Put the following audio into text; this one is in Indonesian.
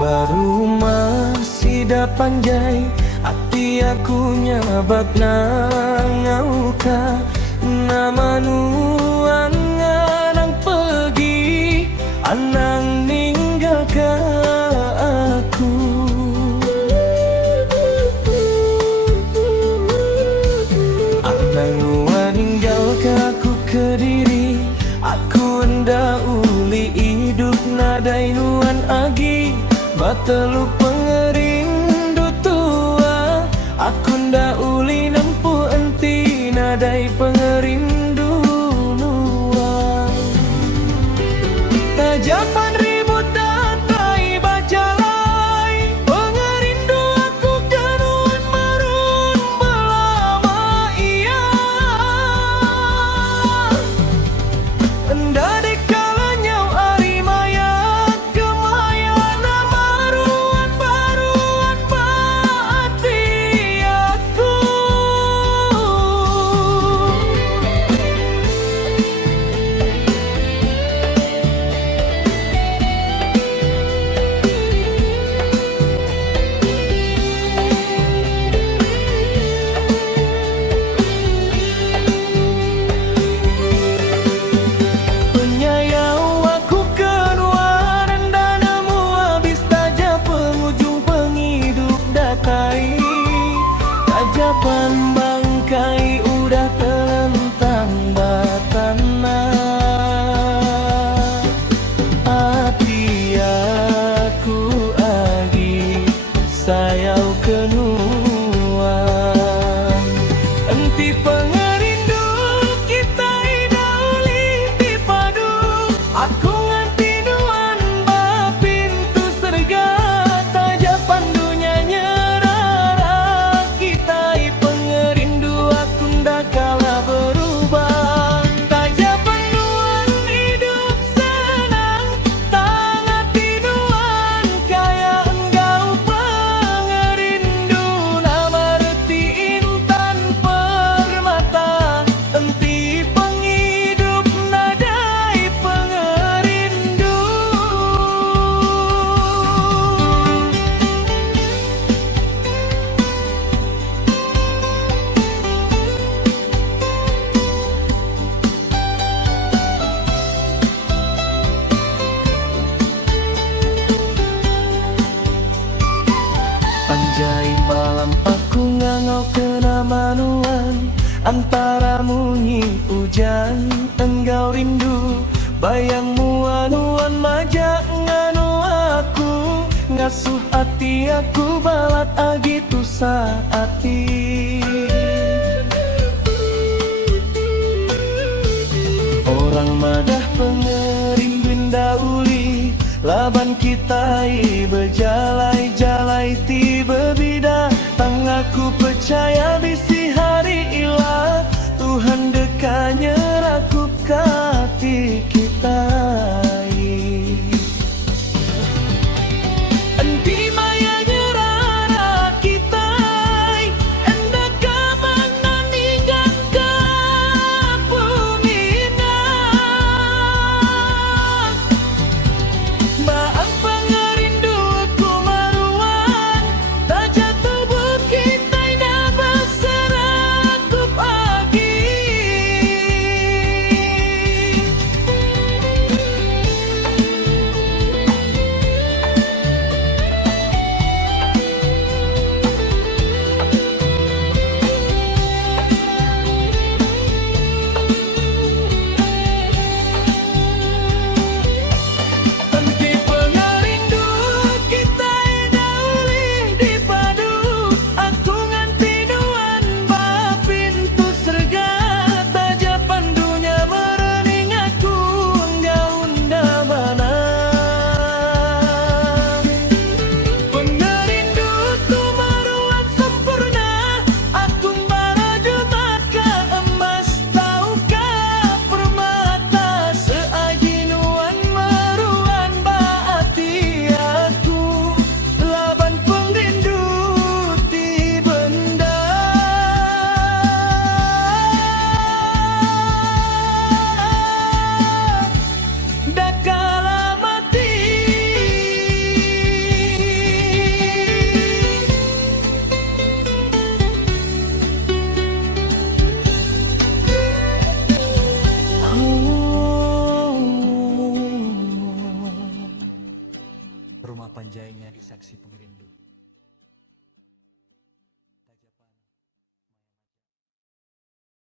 baru masih panjai hati aku nyabat nangauka nama nuangan pergi anang ninggalkan aku. Anang nuan ninggalkan aku ke diri aku hendak uli hidup nadai nuan agi batelu pengerindu tua aku ndak uli nempuh enti nadai pengerindu nuang tajapan ribut dan tai bajalai pengerindu aku kenuan marun belama iya enda dekalanya ari mayat kemayan maruan baruan mati aku. Penyayau aku kenuan anda nemu habis taja penghujung penghidup datai tajapan bangkai udah terlentang batanah hati aku agi sayau kenuan enti pengerindu kita idauli dipadu aku nganti nuan bapintu serga tajapan dunia nyerara kita pengerindu aku ndak kalah berubah tajapan nuan hidup senang tangati nuan kaya enggau pengerindu nama reti intan permata enti penghidup nadai pengerindu. Panjai malam aku ngangau kena manuan antara munyi hujan enggau rindu bayangmu anuan majak nganu aku ngasuh hati aku balat agitu saati orang madah pengerindu dauli laban kita berjalai-jalai tiba bida tang aku percaya bisi hari ilah Tuhan dekanya rakup hati kita enti maya nyerara kita enda kamana ninggang kapumina Baang pengerindu aku maruan tak jatuh bukit taina besar aku pagi Manjainya di saksi pengerindu.